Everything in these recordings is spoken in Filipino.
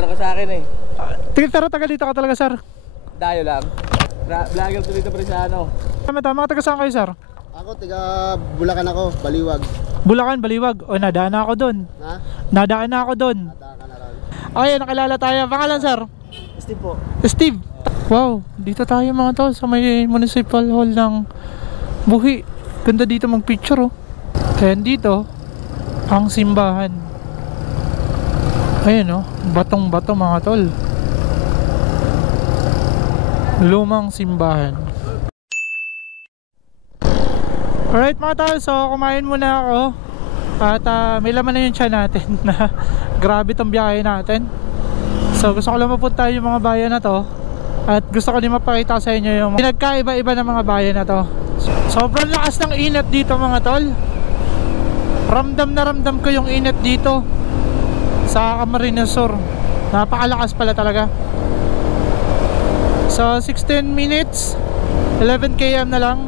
ano ka sa akin eh. Pero taga dito ka talaga, sir? Dayo lang. Vlogger to dito pre sa ano. Tama, taga saan kayo, sir? Ako, tiga Bulacan ako, Baliwag. Bulacan, Baliwag. O, nadaan na ako doon. Ha? Nadaan na ako doon. Nata ka na rin. Okay, nakilala tayo. Pangalan, sir? Steve po. Steve. Wow, dito tayo mga tol sa may municipal hall ng Buhi. Ganda dito mag-picture, oh. Ayan dito, ang simbahan. Ayan, oh, batong-bato mga tol. Lumang simbahan. Alright mga tol, so kumain muna ako. At may laman na yung tiyan natin na grabe tong biyahe natin. So gusto ko lang mapunta yung mga bayan na to. At gusto ko din mapakita sa inyo yung pinagkaiba-iba ng mga bayan na to. Sobrang lakas ng init dito mga tol. Ramdam na ramdam ko yung init dito sa Camarines Sur. Napakalakas pala talaga. So 16 minutes 11 km na lang,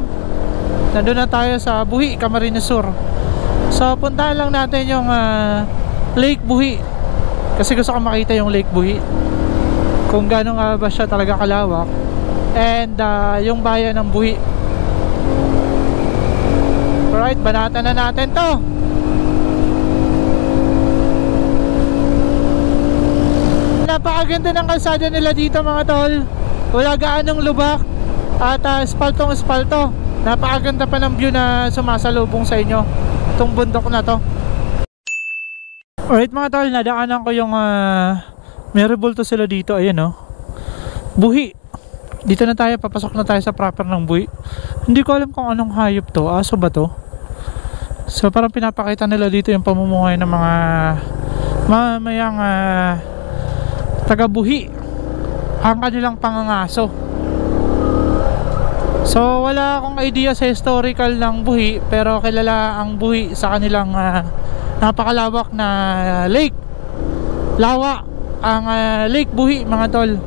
nandun na tayo sa Buhi, Camarines Sur. So puntahan lang natin yung Lake Buhi, kasi gusto ko makita yung Lake Buhi, kung gaano nga ba siya talaga kalawak. And yung bayan ng Buhi. Alright, banatan na natin to. Napakaganda ng kalsada nila dito mga tol. Wala gaanong lubak at espaltong-espalto. Napakaganda pa ng view na sumasalubong sa inyo itong bundok na to. Alright mga tol, nadaanan ko yung may rebulto sila dito. Ayan, oh, Buhi. Dito na tayo, papasok na tayo sa proper ng Buhi. Hindi ko alam kung anong hayop to. Aso ba to? So parang pinapakita nila dito yung pamumuhay ng mga mamayang taga Buhi, ang kanilang pangangaso. So wala akong idea sa historical ng Buhi, pero kilala ang Buhi sa kanilang napakalawak na lake. Lawa ang Lake Buhi mga tol.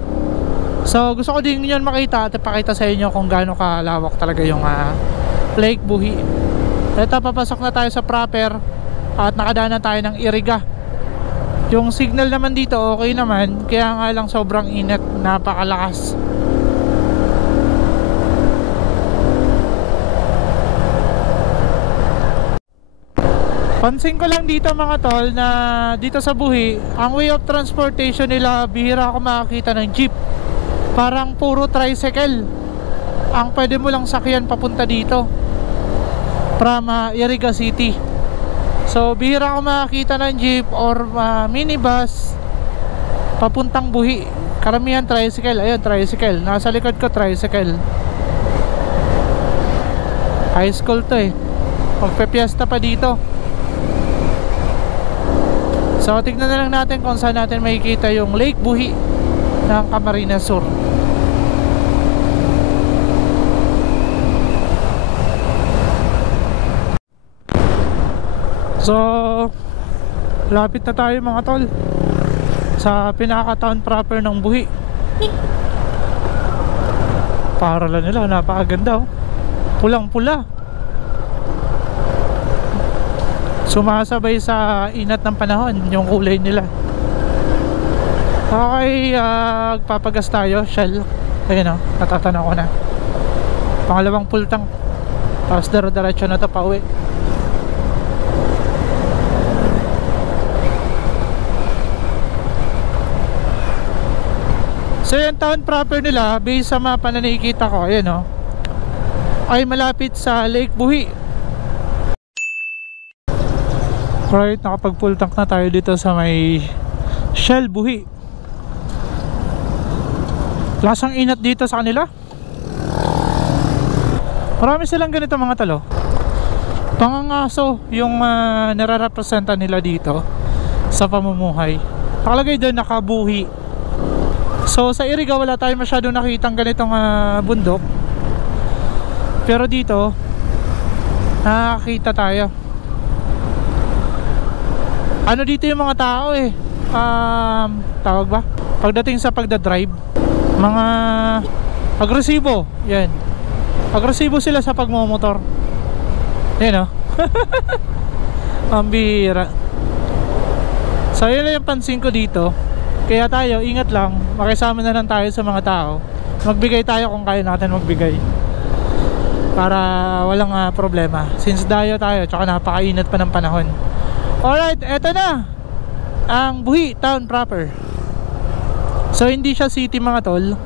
So gusto ko din yun makita at ipakita sa inyo kung gaano kalawak talaga yung Lake Buhi. Ito, papasok na tayo sa proper at nakadaan na tayo ng Iriga. Yung signal naman dito okay naman, kaya nga lang sobrang init, napakalakas. Pansin ko lang dito mga tol na dito sa Buhi, ang way of transportation nila, bihira ako makakita ng jeep. Parang puro tricycle ang pwede mo lang sakyan papunta dito from Iriga City. So bihira ako makakita ng jeep or minibus papuntang Buhi. Karamihan tricycle. Ayun, tricycle. Nasa likod ko tricycle. High school to eh. Magpe-fiesta pa dito. So tignan na lang natin kung saan natin makikita yung Lake Buhi ng Camarines Sur. So lapit na tayo mga tol sa pinaka-town proper ng Buhi. Paralan nila, napakaganda, oh. Pulang-pula. Sumasabay sa inat ng panahon yung kulay nila. Okay, papagas tayo, Shell. Ayun, oh, natatanaw ko na. Pangalawang full tank. Tapos diretso na ito pa uwi. So yung town proper nila, based sa mapa na nakikita ko, ayan, oh, ay malapit sa Lake Buhi. Alright, nakapag full tank na tayo dito sa may Shell Buhi. Lasang inat dito sa kanila. Marami silang ganito mga talo. Pangangaso yung nararepresenta nila dito sa pamumuhay. Nakalagay doon nakabuhi. So sa Iriga wala tayong masyadong nakitang ganitong bundok. Pero dito nakakita tayo. Ano dito yung mga tao eh, tawag ba? Pagdating sa pagdadrive, mga agresibo. Yan, agresibo sila sa pagmomotor. Yan, oh. Ang bihira. So yun lang yung pansin ko dito. Kaya tayo, ingat lang. Makisama na lang tayo sa mga tao. Magbigay tayo kung kaya natin magbigay. Para walang problema. Since dayo tayo, tsaka napakainit pa ng panahon. Alright, eto na ang Buhi Town proper. So hindi siya city mga tol.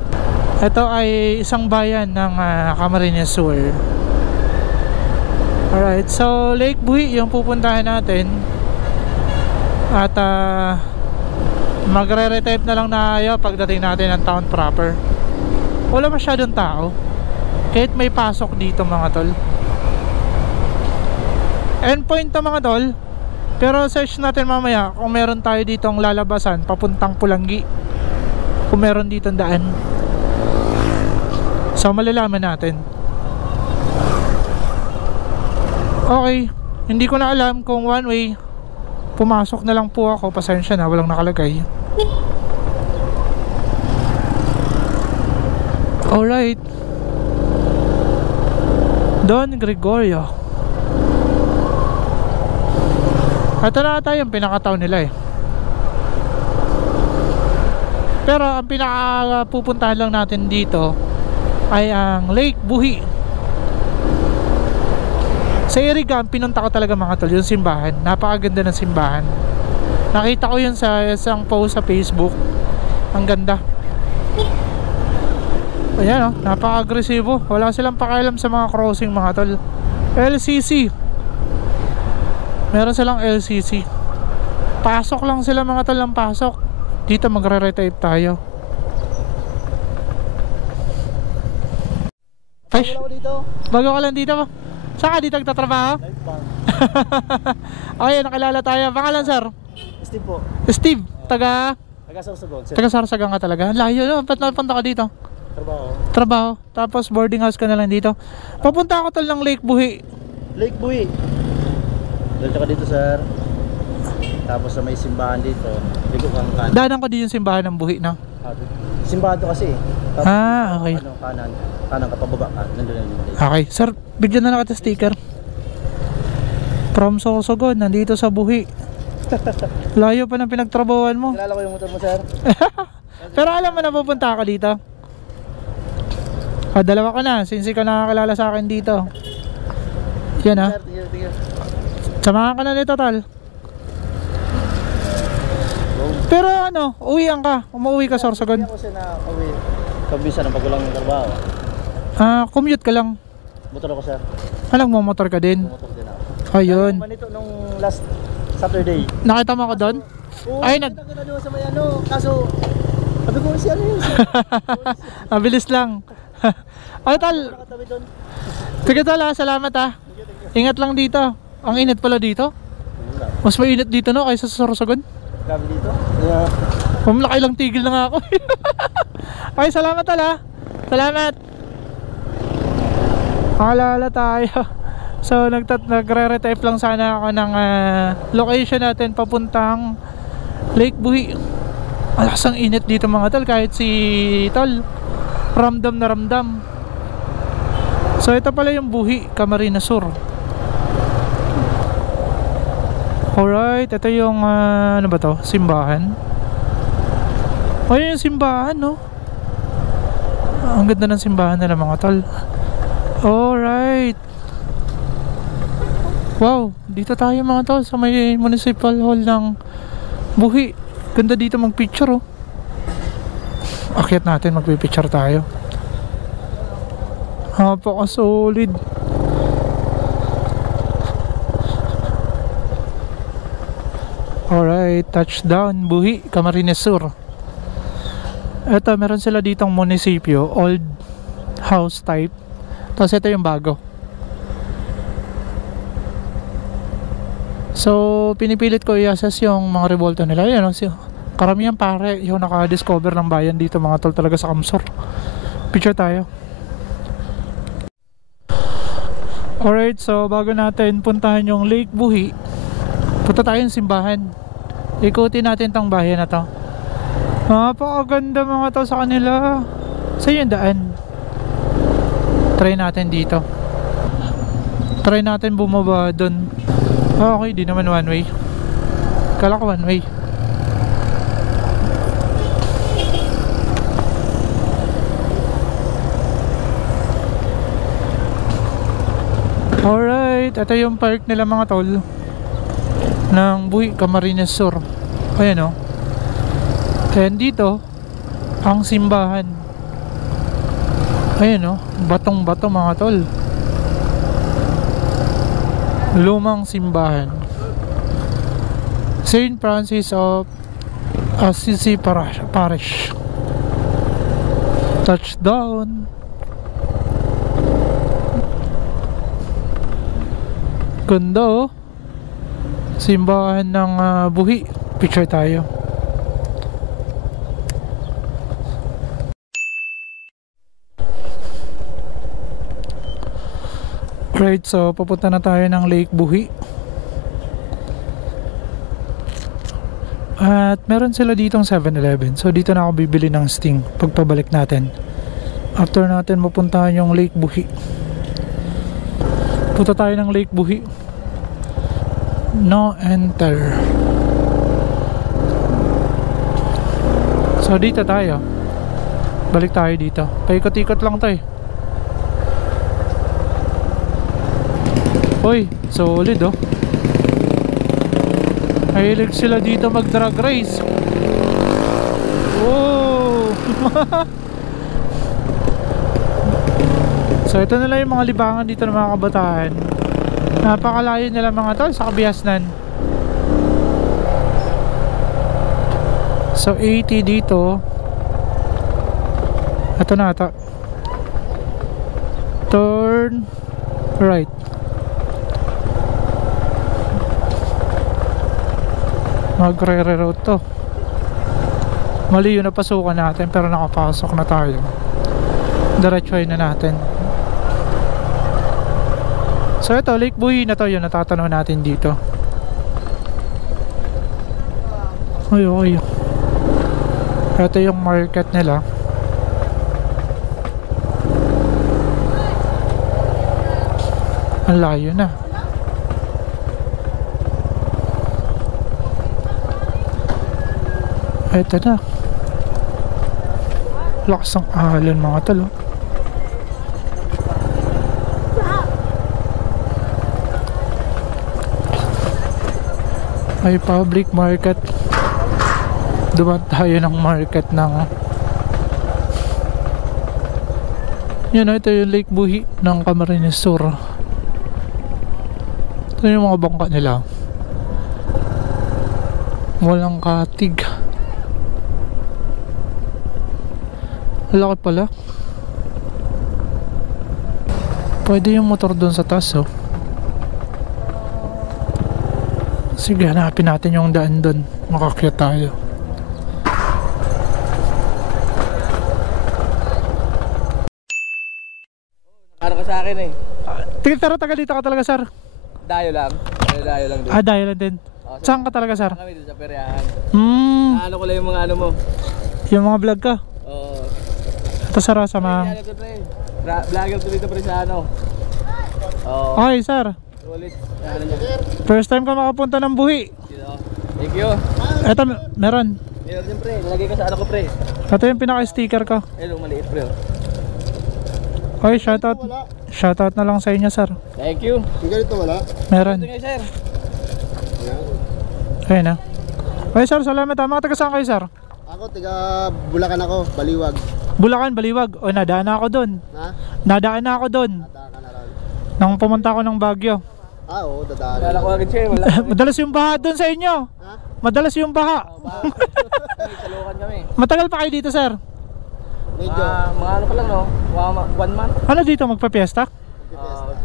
Ito ay isang bayan ng Camarines Sur. Alright, so Lake Buhi yung pupuntahan natin. At magre-retype na lang na tayo pagdating natin ng town proper. Wala masyadong tao kahit may pasok dito mga tol. Endpoint to mga tol. Pero search natin mamaya kung meron tayo ditong lalabasan papuntang Pulangi, kung meron ditong daan. So malalaman natin. Okay, hindi ko na alam kung one way. Pumasok na lang po ako, pasensya na, walang nakalagay. Alright, Don Gregorio. Ito na ata yung pinaka-town nila eh. Pero ang pinaka-pupuntahan lang natin dito ay ang Lake Buhi. Sa Irigan, pinunta ko talaga mga tol, yung simbahan. Napakaganda ng simbahan. Nakita ko yun sa isang post sa Facebook. Ang ganda. Ayan, napaka-agresibo. Wala silang pakialam sa mga crossing mga tol. LCC. Meron silang LCC. Pasok lang sila mga tol ng pasok. Dito magre-retype tayo. Ay, bago ka lang dito ba? Saan ka dito nagtatrabaho? Okay, nakilala tayo. Pangalan sir? Steve po. Steve, taga Sorsogon. Sorsogon ka talaga. Layo no, ba't napunta ka dito? Trabaho. Tapos boarding house ka na lang dito. Papunta ako tol ng Lake Buhi. Lake Buhi. Dito ka dito sir. Tapos sa may simbahan dito. Dito kang kanan. Danan ko din yung simbahan ng Buhi na. Simbahan to kasi. Tapos, okay. Kanan ka pababa ka. Nandun na yung lake. Okay, sir, bigyan na nakita sticker. From Sorsogon, nandito sa Buhi. Layo pa ng pinagtrabawan mo. Kilala ko yung motor mo sir. Pero alam mo na pupunta ako dito. Dalawa ka na, since ikaw nakakilala sa akin dito. Yan ha. Tingnan. Samahan ka na nito tal. Pero ano, uwian ka. Umuwi ka Sorsogon. Hindi ako siya na uwi. Kabisa ng pagulang ng trabaho. Commute ka lang. Motor ako sir. Anong motor ka din? Motor din ako. Ayun. Manito nung last Saturday. Nakita mo ako doon? Oo, Ay, nakita ko na doon sa may kaso sabi ko si ano yun. Mabilis lang. Ay tal. Nakatabi doon. Sige tal salamat Ingat lang dito. Ang init pala dito. Mas mainit dito no kaysa sa Sorsogon. Grabe dito. Yeah. Pamlaki lang tigil na nga ako. Ay salamat tal Salamat. Alala tayo. So nagre-retype lang sana ako ng location natin papuntang Lake Buhi. Alas ang init dito mga tol, kahit si tol ramdam na ramdam. So ito pala yung Buhi, Camarines Sur. Alright, ito yung ano ba to? Simbahan. Ayun yung simbahan no. Ang ganda ng simbahan nila mga tol. Alright. Wow, dito tayo mga tol sa may municipal hall ng Buhi. Ganda dito mag-picture oh. Akyat natin, magpipicture tayo. Napaka-solid. Alright, touchdown Buhi, Camarines Sur. Ito, meron sila ditong munisipyo, old house type. Tapos ito yung bago. So, pinipilit ko i-assess yung mga revolta nila. Yan, karamihan pare yung naka-discover ng bayan dito mga tol talaga sa Kamsur. Picture tayo. Alright, so bago natin puntahan yung Lake Buhi, punta tayo yung simbahan. Ikutin natin tong bayan na to. Napakaganda mga tol sa kanila. Saan yung daan? Try natin dito. Try natin bumaba dun. Okay, di naman one way. Kala ko one way. ito yung park nila mga tol ng Buhi, Camarines Sur. Ayan o. And dito ang simbahan. Ayan o, batong bato mga tol. Lumang simbahan, St. Francis of Assisi Parish. Touchdown. Ganda oh. Simbahan ng Buhi. Picture tayo. Right, so papunta na tayo ng Lake Buhi. At meron sila ditong 7-Eleven. So dito na ako bibili ng Sting pagpabalik natin. After natin mapuntahan yung Lake Buhi. Punta tayo ng Lake Buhi. No enter. So dito tayo. Balik tayo dito. Paikot-ikot lang to eh. Uy, solid oh. Mahilig sila dito mag drag race. Oh. So ito na lang yung mga libangan dito ng mga kabataan. Napakalayo nila mga tol sa Kabiasnan. So 80 dito. Ito na ata. Turn right. Magre-reroute to. Mali yung napasukan natin pero nakapasok na tayo. Diretsuhin na natin. So ito, Lake Buhi na to yung natatanaw natin dito. Ay, ay. Ito yung market nila. Ang layo na. Ito na. Lakas ang alon mga talo. May public market. Dumaan tayo ng market ng yun o, ito yung Lake Buhi ng Camarines Sur. Ito yung mga bangka nila. Walang katig. Laki pala. Pwede yung motor doon sa taas oh. Sige, hanapin natin yung daan doon. Makakyat tayo. Nakano ka sa akin eh. Taga dito ka talaga sir? Dayo lang. Dayo lang din. Dayo lang din. Saan ka talaga sir? Kami dito sa peryahan. Hmm. Ano ko lang yung mga ano mo. Yung mga vlog ka? Oo. Ito sir sa mga vlogger to dito pre sa ano. Oo. Okay sir. Ulit. First time ka makapunta ng Buhi. Thank you. Ito meron. Meron din pre. Nalagay ko sa ano ko pre. Ito yung pinaka-sticker ko. Hello, maliit pre. Okay, shoutout. Shoutout na lang sa inyo sir. Thank you. Yung ganito wala? Meron. Ito nga sir. Okay na. Okay sir, salamat ha. Mga taga saan kayo sir? Ako, tiga Bulacan ako, Baliwag. Bulacan, Baliwag. O, nadaan na ako doon. Ha? Nadaan na ako doon. Nata ka na rin. Nang pumunta ako ng Baguio. Ah, oo, dadaan. Wala ko agad siya. Wala. Madalas yung baha doon sa inyo. Ha? Madalas yung baha. Salukan kami. Matagal pa kayo dito sir? Medyo. Mga ano pa lang no? 1 month. Ano dito, magpa-fiesta?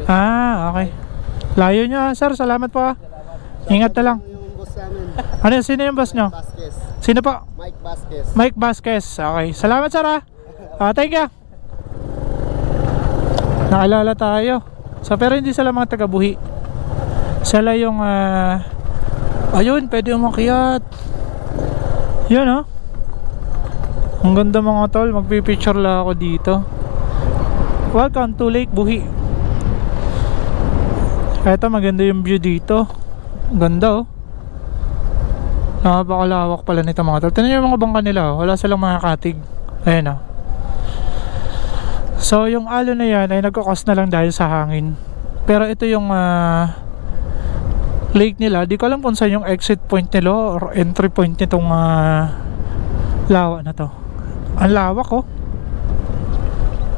Ah, okay. Layo nyo ha sir, salamat po ha. Ingat na lang. Yung boss namin. Ano, sino yung boss nyo? Vasquez. Sino po? Mike Vasquez. Mike Vasquez. Okay, salamat sir ha. Thank you. Naalala tayo. So pero hindi sila mga taga Buhi. Sila yung ayun, pwede umakyat. Yun oh. Ang ganda mga tol, magpipicture lang ako dito. Welcome to Lake Buhi. Eto, maganda yung view dito. Ganda oh. Napakalawak pala nito mga tol. Tignan nyo yung mga bangka nila oh. Wala silang mga katig. Ayan oh. So yung alon na yan ay nagkakos na lang dahil sa hangin. Pero ito yung lake nila. Di ko alam kung saan yung exit point nila or entry point nitong lawa na to. Ang lawak oh.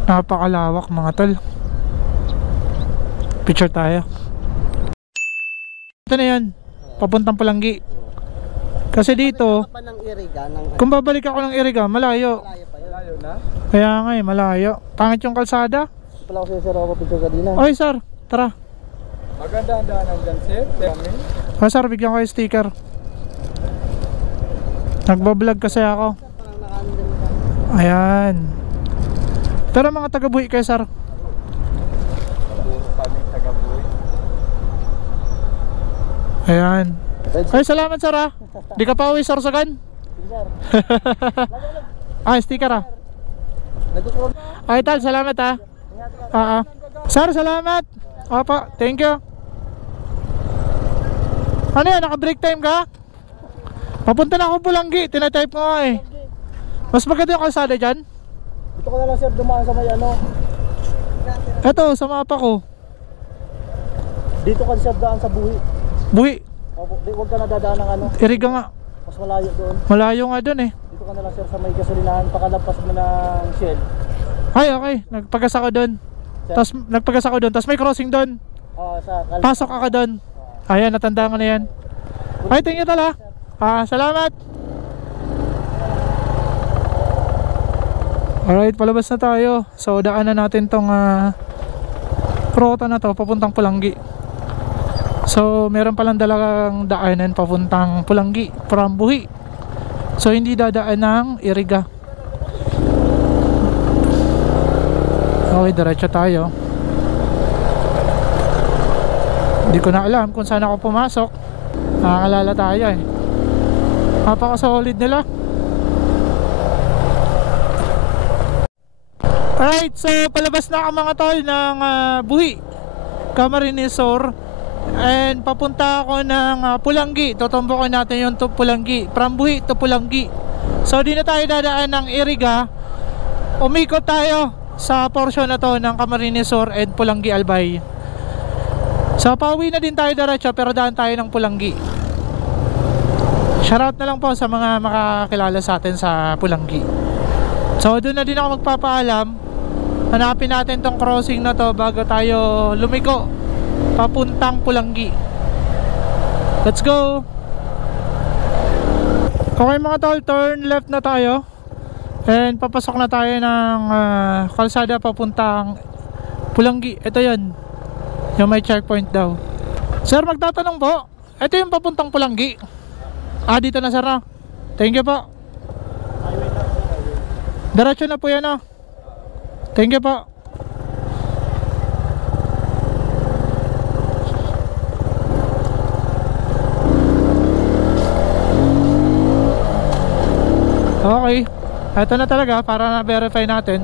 Napakalawak mga tol. Picture tayo. Ito na yan, papuntang Pulangi. Kasi dito, kung babalik ako ng Iriga, malayo. Malayo na? Kaya nga eh, malayo. Pangit yung kalsada. Pala ko sir, ako picture kanina. Oy sir, tara. Maganda ang daanan dyan, sir. Kami. Oh sir, bigyan ko yung sticker. Nagbablog kasi ako. Ayan. Pero mga taga-Buhi kayo sir. Puro kami taga-Buhi. Ayan. Ay salamat sir ah. Di ka pa uwi sir Sagan. Ay sticker ah. Ay tal, salamat ah. Sir salamat. Opo, thank you. Ano yan, naka-break time ka? Papunta na ako Pulangi, tinatype ko nga eh. Mas maganda yung kalsada dyan. Dito ko na lang sir, dumaan sa may ano. Eto, sa mapa ko. Dito ka sir, daan sa Buhi. Buhi, Huwag ka na dadaan ng ano. Iriga nga. Mas malayo doon. Malayo nga dun eh. Dito ka na lang sir sa may gasolinahan. Pakalampas mo ng Shell. Ay okay, nagpagas ako dun. Tapos nagpagas ako dun, tapos may crossing dun. Pasok ako dun. Ayan, natandaan ko na yan. Ay, thank you tala. Salamat. Alright, palabas na tayo. So daanan natin tong rota na to papuntang Pulangi. So meron palang dalagang daanan papuntang Pulangi from Buhi. So hindi dadaan ng Iriga. Okay, diretso tayo. Hindi ko na alam kung saan ako pumasok. Nakakalala tayo eh. Napaka-solid nila. Alright, so palabas na ako mga tol ng Buhi Camarines Sur. And papunta ako ng Pulangi. Tutumbukin natin yung Pulangi. From Buhi to Pulangi. So di na tayo dadaan ng Iriga. Umikot tayo sa portion na to ng Camarines Sur and Pulangi Albay. So pauwi na din tayo diretso pero daan tayo ng Pulangi. Shoutout na lang po sa mga makakilala sa atin sa Pulangi. So doon na din ako magpapaalam. Hanapin natin tong crossing na to bago tayo lumiko papuntang Pulangi. Let's go. Okay mga tol, turn left na tayo. And papasok na tayo ng kalsada papuntang Pulangi. Ito yan, yung may checkpoint daw. Sir, magtatanong po, ito yung papuntang Pulangi. Dito na sir no? Thank you po. Diretso na po yan no? Thank you po. Okay, ito na talaga para na-verify natin.